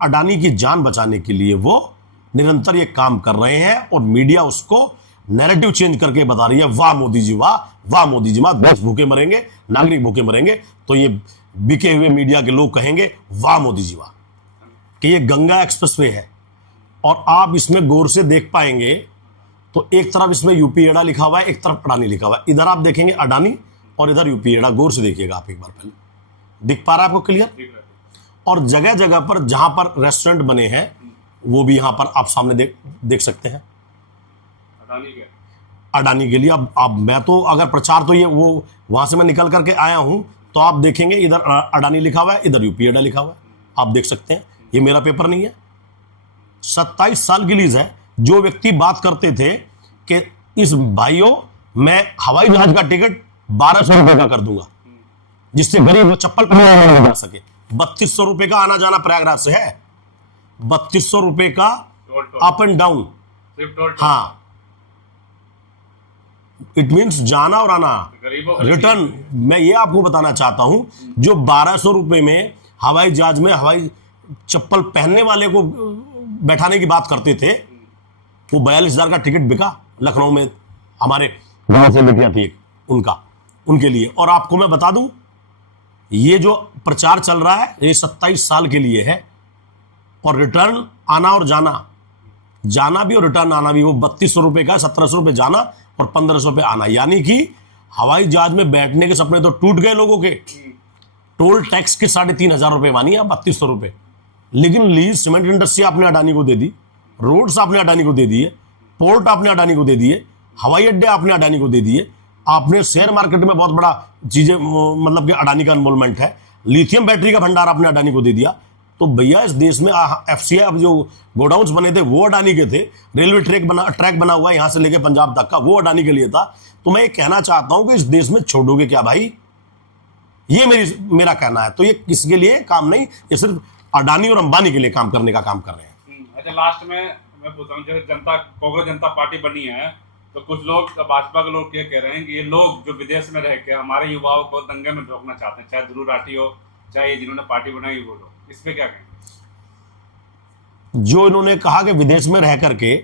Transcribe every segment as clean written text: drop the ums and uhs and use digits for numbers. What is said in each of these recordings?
अडानी की जान बचाने के लिए वो निरंतर ये काम कर रहे हैं और मीडिया उसको नैरेटिव चेंज करके बता रही है, वाह मोदी जी वाह, वाह मोदी जी वाह, देश भूखे मरेंगे, नागरिक भूखे मरेंगे। तो ये बिके हुए मीडिया के लोग कहेंगे वाह मोदी जी वाह, कि ये गंगा एक्सप्रेसवे है। और आप इसमें गौर से देख पाएंगे तो एक तरफ इसमें यूपी एडा लिखा हुआ है, एक तरफ अडानी लिखा हुआ है। इधर आप देखेंगे अडानी और इधर यूपी एडा, गौर से देखिएगा आप एक बार पहले, दिख पा रहा है आपको क्लियर। और जगह जगह पर जहां पर रेस्टोरेंट बने हैं वो भी यहां पर आप सामने देख सकते हैं अडानी के लिए। अब मैं तो अगर प्रचार तो ये वो वहां से मैं निकल करके आया हूं तो आप देखेंगे इधर अडानी लिखा हुआ है, इधर यूपी एडा लिखा हुआ है, आप देख सकते हैं। ये मेरा पेपर नहीं है, 27 साल की लीज है। जो व्यक्ति बात करते थे कि इस भाइयों मैं हवाई जहाज का टिकट 1200 रुपए का कर दूंगा जिससे गरीब चप्पल पहनने जा सके, 3200 रुपए का आना जाना प्रयागराज से है, 3200 रुपए का अप एंड डाउन। हाँ, इट मीन्स जाना और आना, रिटर्न। मैं ये आपको बताना चाहता हूं, जो 1200 रुपए में हवाई जहाज में हवाई चप्पल पहनने वाले को बैठाने की बात करते थे, वो 42,000 का टिकट बिका लखनऊ में, हमारे गांव से बिकिया थी उनके लिए। और आपको मैं बता दूं, ये जो प्रचार चल रहा है ये 27 साल के लिए है, और रिटर्न आना और जाना भी और रिटर्न आना भी वो 3200 रुपए का, 1700 रुपए जाना और 1500 रुपए आना। यानी कि हवाई जहाज में बैठने के सपने तो टूट गए लोगों के। टोल टैक्स के 3,500 रुपए मानिए आप, 3200 रुपए। लेकिन लीज सीमेंट इंडस्ट्री आपने अडानी को दे दी, रोड्स आपने अडानी को दे दिए, पोर्ट आपने अडानी को दे दिए, हवाई अड्डे आपने अडानी को दे दिए, आपने शेयर मार्केट में बहुत बड़ा चीजें, मतलब कि अडानी का इन्वॉल्वमेंट है, लिथियम बैटरी का भंडार आपने अडानी को दे दिया। तो भैया इस देश में एफसीआई अब जो गोडाउन्स बने थे वो अडानी के थे, रेलवे ट्रैक बना हुआ है यहां से लेके पंजाब तक का, वो अडानी के लिए था। तो मैं ये कहना चाहता हूं कि इस देश में छोड़ोगे क्या भाई, ये मेरा कहना है। तो ये किसके लिए काम नहीं, ये सिर्फ अडानी और अंबानी के लिए काम करने का काम कर रहे हैं। अच्छा, लास्ट में मैं पूछता हूँ, जैसे कांग्रेस जनता पार्टी बनी है तो कुछ लोग, भाजपा के लोग ये कह रहे हैं कि ये लोग जो विदेश में रह के हमारे युवाओं को दंगे में झोंकना चाहते हैं, चाहे ध्रुव राठी हो, चाहे जिन्होंने पार्टी बनाई वो लोग, इस पे क्या कहेंगे? जो इन्होंने कहा कि विदेश में रह करके,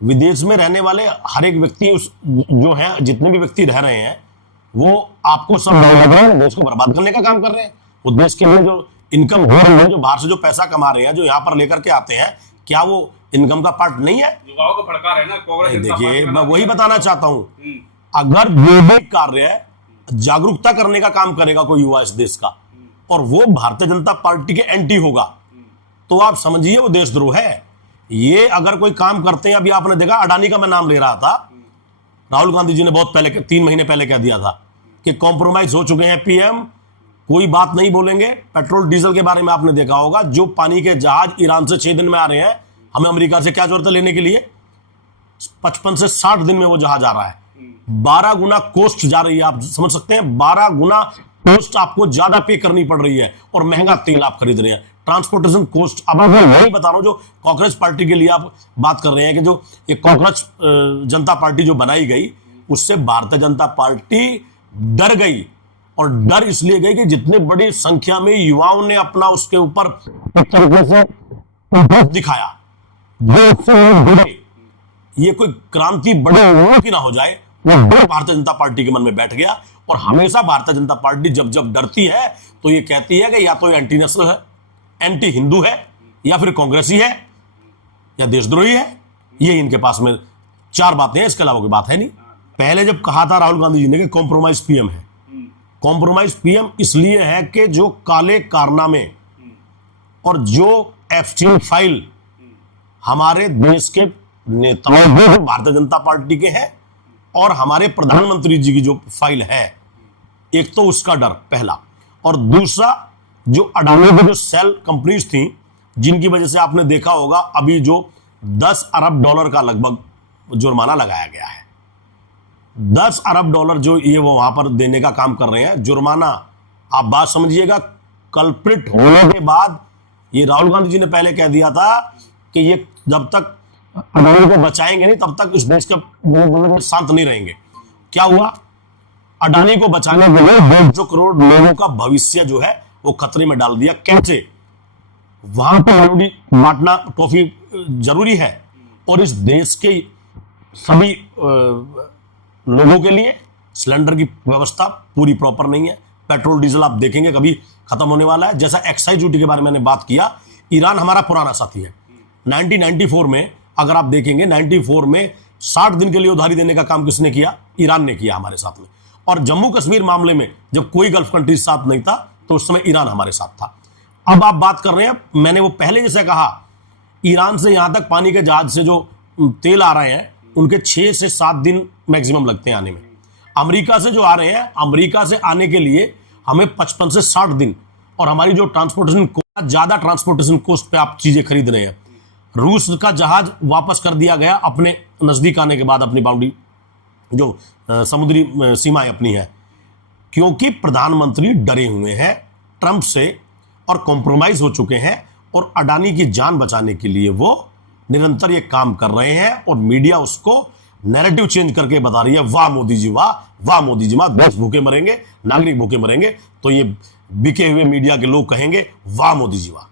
विदेश में रहने वाले हर एक व्यक्ति जो है, जितने भी व्यक्ति रह रहे हैं वो आपको सब देश को बर्बाद करने का काम कर रहे हैं। वो देश के लिए जो इनकम हो रही है, जो बाहर से जो पैसा कमा रहे हैं, जो यहाँ पर लेकर के आते हैं, क्या वो इनकम का पार्ट नहीं है? युवाओं को भड़का रहे हैं ना कांग्रेस। देखिए, मैं वही बताना चाहता हूं, अगर जो भी कार्य जागरूकता करने का काम करेगा कोई युवा इस देश का, और वो भारतीय जनता पार्टी के एंटी होगा, तो आप समझिए वो देशद्रोह है। ये अगर कोई काम करते हैं, अभी आपने देखा अडानी का मैं नाम ले रहा था, राहुल गांधी जी ने बहुत पहले 3 महीने पहले कह दिया था कि कॉम्प्रोमाइज हो चुके हैं पीएम, कोई बात नहीं बोलेंगे। पेट्रोल डीजल के बारे में आपने देखा होगा, जो पानी के जहाज ईरान से 6 दिन में आ रहे हैं, हमें अमेरिका से क्या जरूरत है लेने के लिए? 55 से 60 दिन में वो जहाज आ रहा है, 12 गुना कॉस्ट जा रही है। आप समझ सकते हैं, 12 गुना कॉस्ट आपको ज्यादा पे करनी पड़ रही है, और महंगा तेल आप खरीद रहे हैं, ट्रांसपोर्टेशन कॉस्ट। अब मैं वही बता रहा हूं, जो कांग्रेस पार्टी के लिए आप बात कर रहे हैं कि जो ये कांग्रेस जनता पार्टी जो बनाई गई, उससे भारतीय जनता पार्टी डर गई। और डर इसलिए गई कि जितनी बड़ी संख्या में युवाओं ने अपना उसके ऊपर एक तरीके से इंटरेस्ट दिखाया, ये कोई क्रांति बड़े युवाओं की ना हो जाए, वो डर भारतीय जनता पार्टी के मन में बैठ गया। और हमेशा भारतीय जनता पार्टी जब जब डरती है तो ये कहती है कि या तो एंटी नेशनल है, एंटी हिंदू है, या फिर कांग्रेसी है, या देशद्रोही है। ये इनके पास में 4 बातें हैं, इसके अलावा कोई बात है नहीं। पहले जब कहा था राहुल गांधी जी ने कि कॉम्प्रोमाइज पीएम है, कॉम्प्रोमाइज पीएम इसलिए है कि जो काले कारनामे और जो एफस्टीन फाइल हमारे देश के नेताओं भारतीय जनता पार्टी के हैं, और हमारे प्रधानमंत्री जी की जो फाइल है, एक तो उसका डर पहला, और दूसरा जो अडानी की जो सेल कंपनीज थी, जिनकी वजह से आपने देखा होगा अभी जो 10 अरब डॉलर का लगभग जुर्माना लगाया गया है। 10 अरब डॉलर जो ये वो वहां पर देने का काम कर रहे हैं, जुर्माना। आप बात समझिएगा, कल्प्रिट होने के बाद ये राहुल गांधी जी ने पहले कह दिया था कि ये जब तक अडानी को बचाएंगे नहीं तब तक इस देश के शांत नहीं रहेंगे। क्या हुआ? अडानी को बचाने के लिए 150 करोड़ लोगों का भविष्य जो है वो खतरे में डाल दिया। कैसे? वहां पर मेलोडी बांटना टॉफी जरूरी है, और इस देश के सभी लोगों के लिए सिलेंडर की व्यवस्था पूरी प्रॉपर नहीं है। पेट्रोल डीजल आप देखेंगे कभी खत्म होने वाला है। जैसा एक्साइज ड्यूटी के बारे में मैंने बात किया, ईरान हमारा पुराना साथी है। 1994 में अगर आप देखेंगे, 94 में 60 दिन के लिए उधारी देने का काम किसने किया? ईरान ने किया हमारे साथ में। और जम्मू कश्मीर मामले में जब कोई गल्फ कंट्री साथ नहीं था तो उस समय ईरान हमारे साथ था। अब आप बात कर रहे हैं, मैंने वो पहले जैसे कहा, ईरान से यहां तक पानी के जहाज से जो तेल आ रहे हैं उनके 6 से 7 दिन मैक्सिमम लगते हैं आने में। अमेरिका से जो आ रहे हैं, अमेरिका से आने के लिए हमें 55 से 60 दिन, और हमारी जो ट्रांसपोर्टेशन ज्यादा ट्रांसपोर्टेशन कॉस्ट पे आप चीजें खरीद रहे हैं। रूस का जहाज वापस कर दिया गया अपने नजदीक आने के बाद, अपनी बाउंड्री जो समुद्री सीमाएं अपनी है, क्योंकि प्रधानमंत्री डरे हुए हैं ट्रंप से और कॉम्प्रोमाइज हो चुके हैं, और अडानी की जान बचाने के लिए वो निरंतर ये काम कर रहे हैं, और मीडिया उसको नैरेटिव चेंज करके बता रही है, वाह मोदी जी वाह, वाह मोदी जी वाह, देश भूखे मरेंगे, नागरिक भूखे मरेंगे। तो ये बिके हुए मीडिया के लोग कहेंगे वाह मोदी जी वाह।